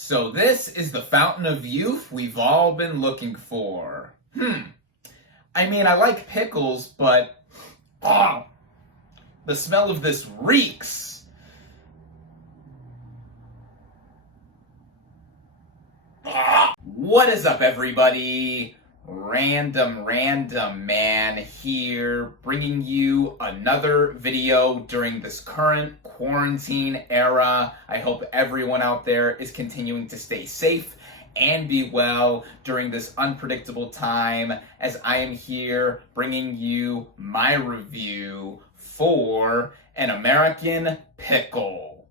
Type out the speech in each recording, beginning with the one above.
So this is the fountain of youth we've all been looking for. I mean, I like pickles, but the smell of this reeks. What is up, everybody? Random Man here, bringing you another video during this current quarantine era. I hope everyone out there is continuing to stay safe and be well during this unpredictable time, as I am here bringing you my review for An American Pickle.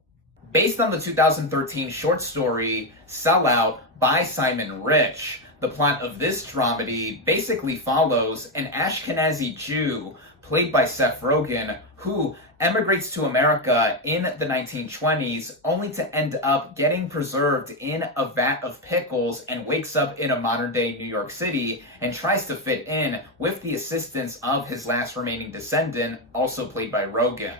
Based on the 2013 short story Sellout by Simon Rich, the plot of this dramedy basically follows an Ashkenazi Jew, played by Seth Rogen, who emigrates to America in the 1920s, only to end up getting preserved in a vat of pickles, and wakes up in a modern-day New York City and tries to fit in with the assistance of his last remaining descendant, also played by Rogen.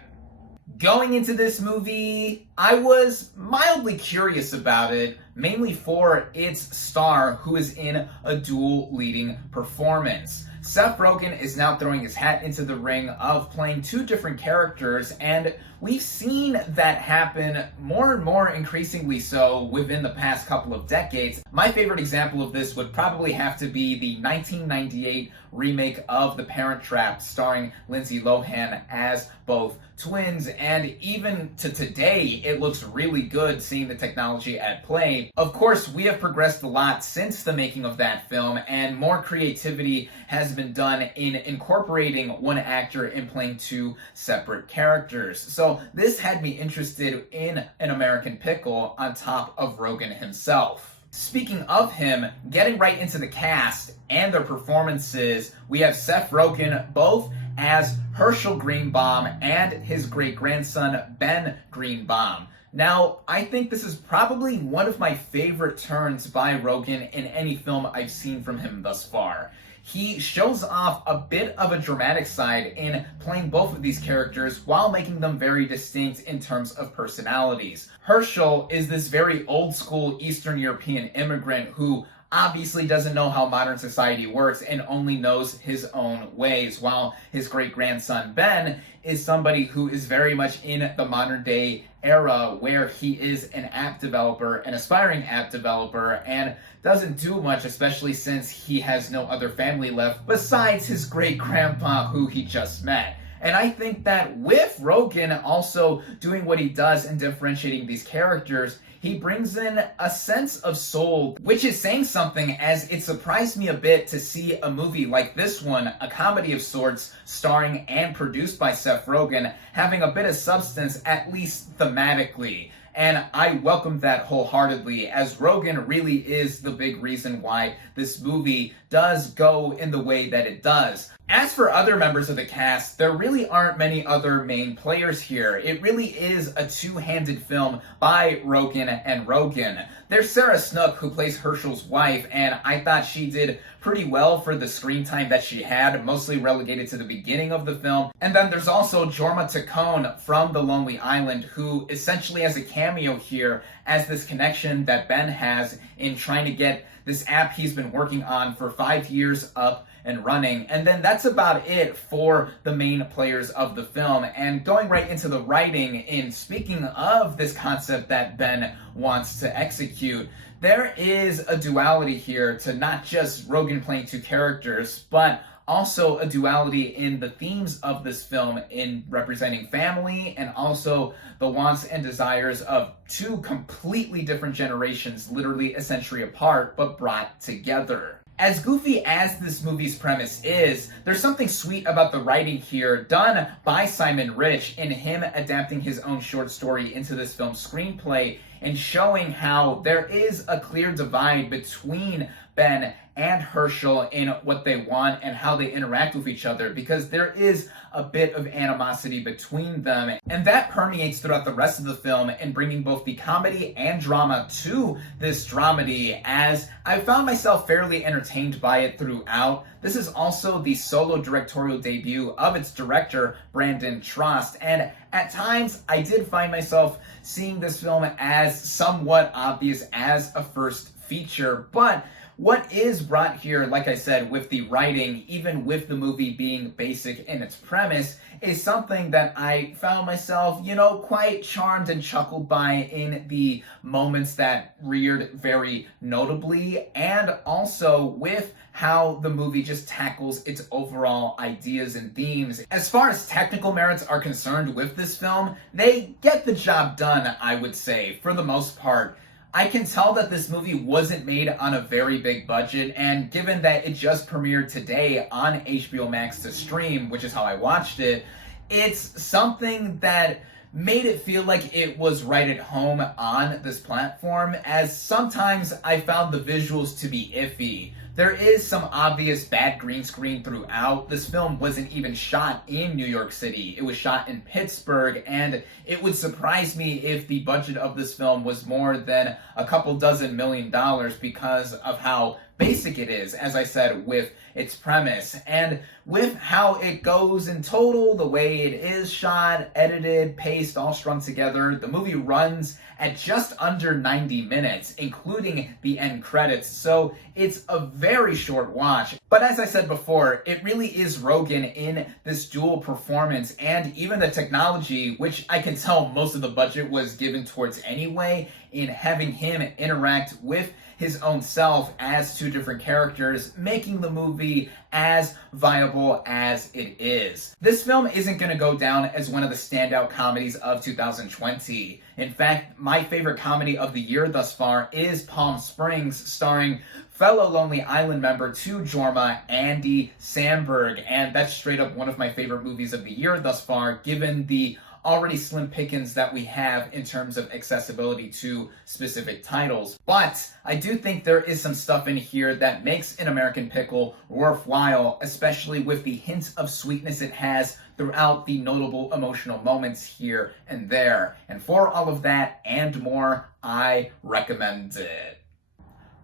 Going into this movie, I was mildly curious about it, mainly for its star, who is in a dual leading performance. Seth Rogen is now throwing his hat into the ring of playing two different characters, and we've seen that happen more and more increasingly so within the past couple of decades. My favorite example of this would probably have to be the 1998 remake of The Parent Trap, starring Lindsay Lohan as both twins, and even to today, it looks really good seeing the technology at play. Of course, we have progressed a lot since the making of that film, and more creativity has been done in incorporating one actor in playing two separate characters. So this had me interested in An American Pickle on top of Rogen himself. Speaking of him, getting right into the cast and their performances, we have Seth Rogen both as Herschel Greenbaum and his great-grandson Ben Greenbaum. Now, I think this is probably one of my favorite turns by Rogen in any film I've seen from him thus far. He shows off a bit of a dramatic side in playing both of these characters while making them very distinct in terms of personalities. Herschel is this very old-school Eastern European immigrant who obviously doesn't know how modern society works and only knows his own ways, while his great-grandson Ben is somebody who is very much in the modern-day era, where he is an app developer, an aspiring app developer, and doesn't do much, especially since he has no other family left besides his great-grandpa who he just met. And I think that with Rogen also doing what he does in differentiating these characters, he brings in a sense of soul, which is saying something, as it surprised me a bit to see a movie like this one, a comedy of sorts, starring and produced by Seth Rogen, having a bit of substance, at least thematically. And I welcome that wholeheartedly, as Rogen really is the big reason why this movie does go in the way that it does. As for other members of the cast, there really aren't many other main players here. It really is a two-handed film by Rogen and Rogen. There's Sarah Snook, who plays Herschel's wife, and I thought she did pretty well for the screen time that she had, mostly relegated to the beginning of the film. And then there's also Jorma Taccone from The Lonely Island, who essentially has a cameo here as this connection that Ben has in trying to get this app he's been working on for 5 years up and running. And then that's about it for the main players of the film. And going right into the writing, in speaking of this concept that Ben wants to execute, there is a duality here to not just Rogen playing two characters, but also a duality in the themes of this film, in representing family and also the wants and desires of two completely different generations, literally a century apart, but brought together. As goofy as this movie's premise is, there's something sweet about the writing here, done by Simon Rich, in him adapting his own short story into this film's screenplay, and showing how there is a clear divide between Ben and Herschel in what they want and how they interact with each other, because there is a bit of animosity between them, and that permeates throughout the rest of the film in bringing both the comedy and drama to this dramedy, as I found myself fairly entertained by it throughout. This is also the solo directorial debut of its director, Brandon Trost, and at times I did find myself seeing this film as somewhat obvious as a first feature, but what is brought here, like I said, with the writing, even with the movie being basic in its premise, is something that I found myself, quite charmed and chuckled by in the moments that reared very notably, and also with how the movie just tackles its overall ideas and themes. As far as technical merits are concerned with this film, they get the job done, I would say, for the most part. I can tell that this movie wasn't made on a very big budget, and given that it just premiered today on HBO Max to stream, which is how I watched it, it's something that made it feel like it was right at home on this platform, as sometimes I found the visuals to be iffy. There is some obvious bad green screen throughout. This film wasn't even shot in New York City. It was shot in Pittsburgh, and it would surprise me if the budget of this film was more than a couple dozen $1 million because of how basic it is, as I said, with its premise. And with how it goes in total, the way it is shot, edited, paced, all strung together, the movie runs at just under 90 minutes, including the end credits, so it's a very short watch. But as I said before, it really is Rogen in this dual performance, and even the technology, which I can tell most of the budget was given towards anyway, in having him interact with his own self as two different characters, making the movie as viable as it is. This film isn't going to go down as one of the standout comedies of 2020. In fact, my favorite comedy of the year thus far is Palm Springs, starring fellow Lonely Island member to Jorma, Andy Samberg, and that's straight up one of my favorite movies of the year thus far, given the already slim pickings that we have in terms of accessibility to specific titles. But I do think there is some stuff in here that makes An American Pickle worthwhile, especially with the hints of sweetness it has throughout the notable emotional moments here and there. And for all of that and more, I recommend it.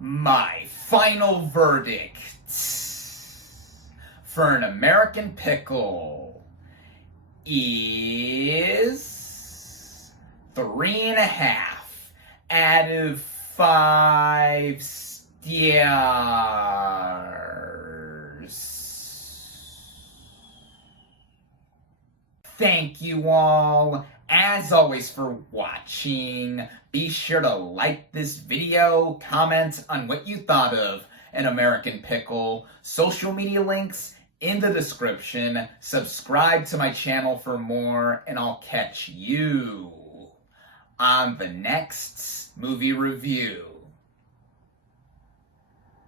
My final verdict for An American Pickle is 3.5 out of 5 stars. Thank you all, as always, for watching. Be sure to like this video, comment on what you thought of An American Pickle, social media links in the description, subscribe to my channel for more, and I'll catch you on the next movie review.